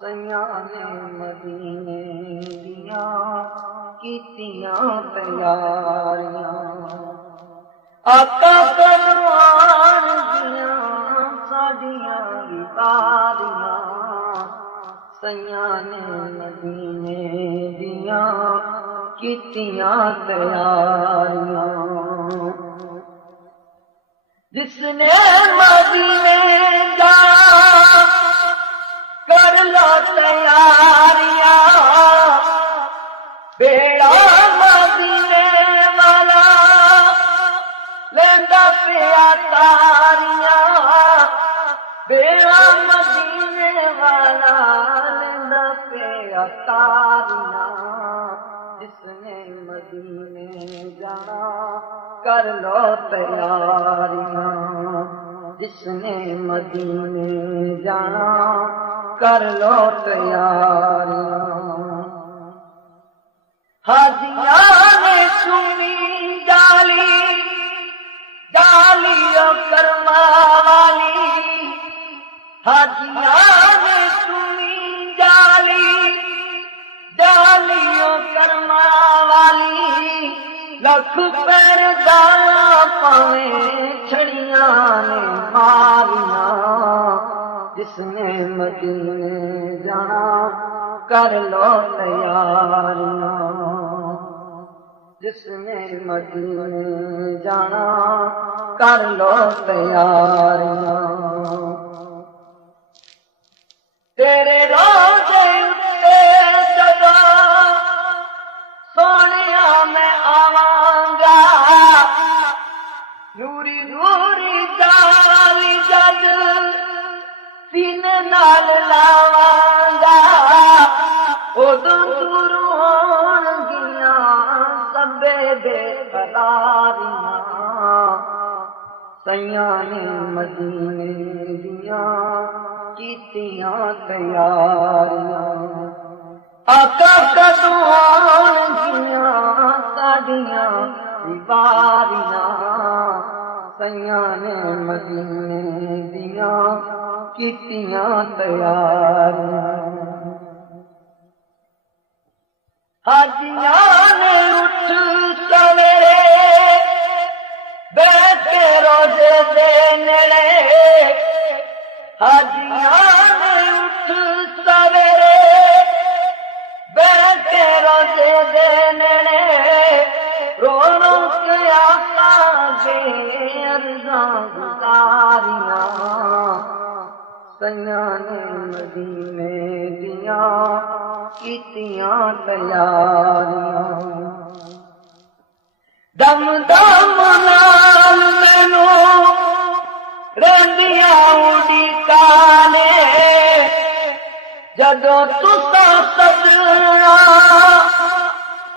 सयाने मदीने दिया कीतियां तैयारियां आका करवान दिया साडियां वितारियां सयाने मदीने दिया कीतियां तैयारियां जिसने मदीने जा कर लो तैयारियां बेड़ा मदीने वाला लेंदा पिया तारियां बेड़ा मदीने वाला लेंदा पिया तारियां जिसने मदीने जाना कर लो तैयारियां जिसने मदीने जाना कर लो तैयारियां हाजियां ने सुनी डाली डालियों कर्मा वाली हाजियां ने सुनी डाली डालियों कर्मा वाली लख पैर दाना पावे छड़ियां ने मारियां जिसने मदीने जाना कर लो तैयारियां जिसने मदीने जाना कर लो तैयारियां तेरे रोज़े उत्ते जदों सोनिया मैं आवांगा नूरी नूरी जाली जद सीने नाल लावांगा उदों दूर होणगियां सबे बेकरारियां सयाने मदीने दियां कीतियां तैयारियां आका कदों होणगियां साडियां दीवारियां सयाने मदीने दियां कीतियां तैयारियां हाजियां ने उठ सवेरे बैठ के रोज़े दे नेड़े हाजियां ने उठ सवेरे बैठ के रोज़े दे नेड़े रो रो के आका दे अर्ज़ां गुज़ारियां सयाने मदीने दियां कीतियां तैयारियां दम दम नाल मैनू रंदियां उड़ीका ने जदों तुसां सजना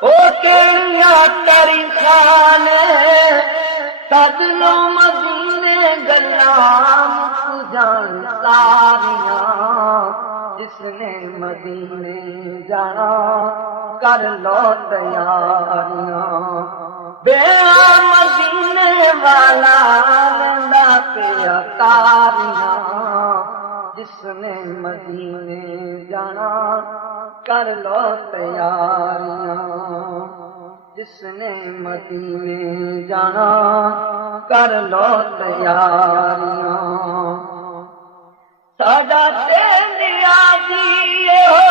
ओ केड़ियां तारीखां ने सदलों मदीने गल्लां मुक जान सारियां जिसने मदीने जाना कर लो तैयारियां बेड़ा मदीने वाला लेंदा पिया तारियां जिसने मदीने जाना कर लो तैयारियां जिसने मदीने जाना कर लो तैयारियां साडा ते नियाज़ी हो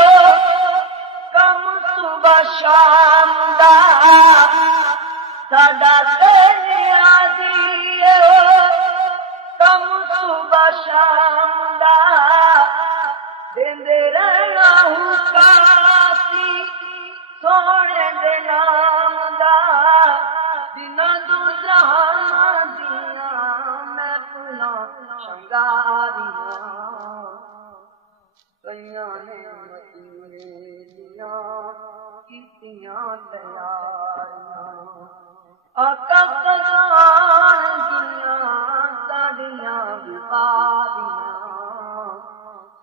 कम सुबह शाम दा साडा ते नियाज़ी हो कम सुबह शाम दा देंदे रहना हुकासी सोने दे नाम दा जिन्हां दू जहां दियां महफिलां शंगारियां सयाने मदीने दियां कीतियां तैयारियां आका करवान दियां साडियां वितारियां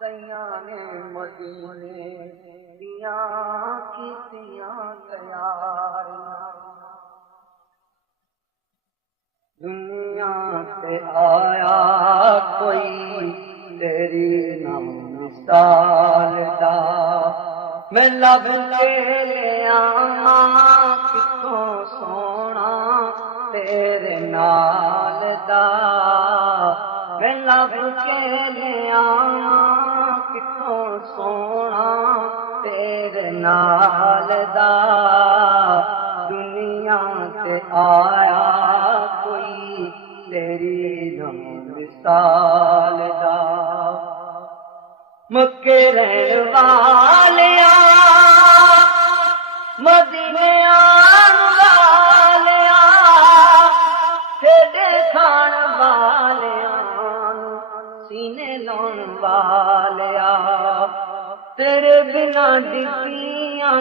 सयाने मदीने दियां कीतियां तैयारियां दुनिया पे आया कोई तेरी नाम मिसाल दा मैं लब के ले आवां किथों सोना तेरे नाल दा मैं लब के ले आवां किथों सोना तेरे नाल दा दुनिया ते आया कोई तेरी ना मिसाल दा मक्के रहन वालिया मदीने आन वालिया तेरे खान वालिया सीने लाउन वालिया तेरे बिना डिग्गियां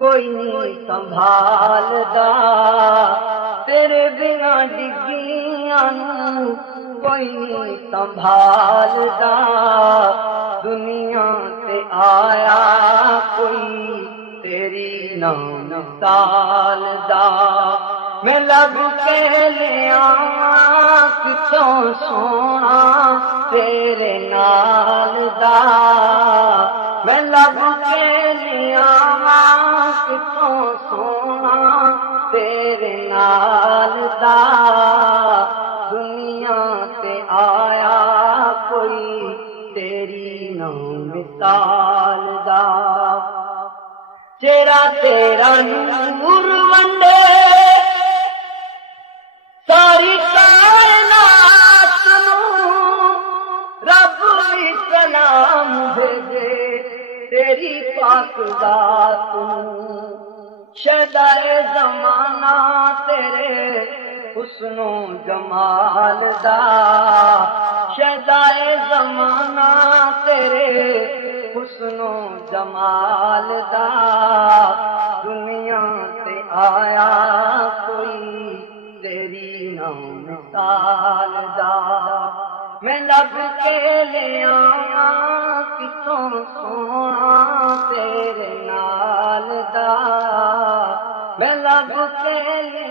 कोई नहीं संभालदा तेरे बिना डिग्गियां कोई नहीं संभालदा दुनिया ते आया कोई तेरी ना मिसाल दा मैं लब के ले आवां किथों सोना तेरे नाल दा मैं लब के ले आवां किथों सोना तेरे नाल दा दुनिया ते आया कोई तेरी ना मिसाल दा चेहरा तेरा नूर वंडे सारी कायनात नूं रब भी सलाम भेजे तेरी पाक जात नूं शदाए ज़माना तेरे हुस्नो जमाल दा शदाए ज़माना तेरे हुस्नो जमाल दा दुनिया ते आया कोई तेरी ना मिसाल दा मैं लब के ले आवां किथों सोना तेरे नाल दा मैं लब के ले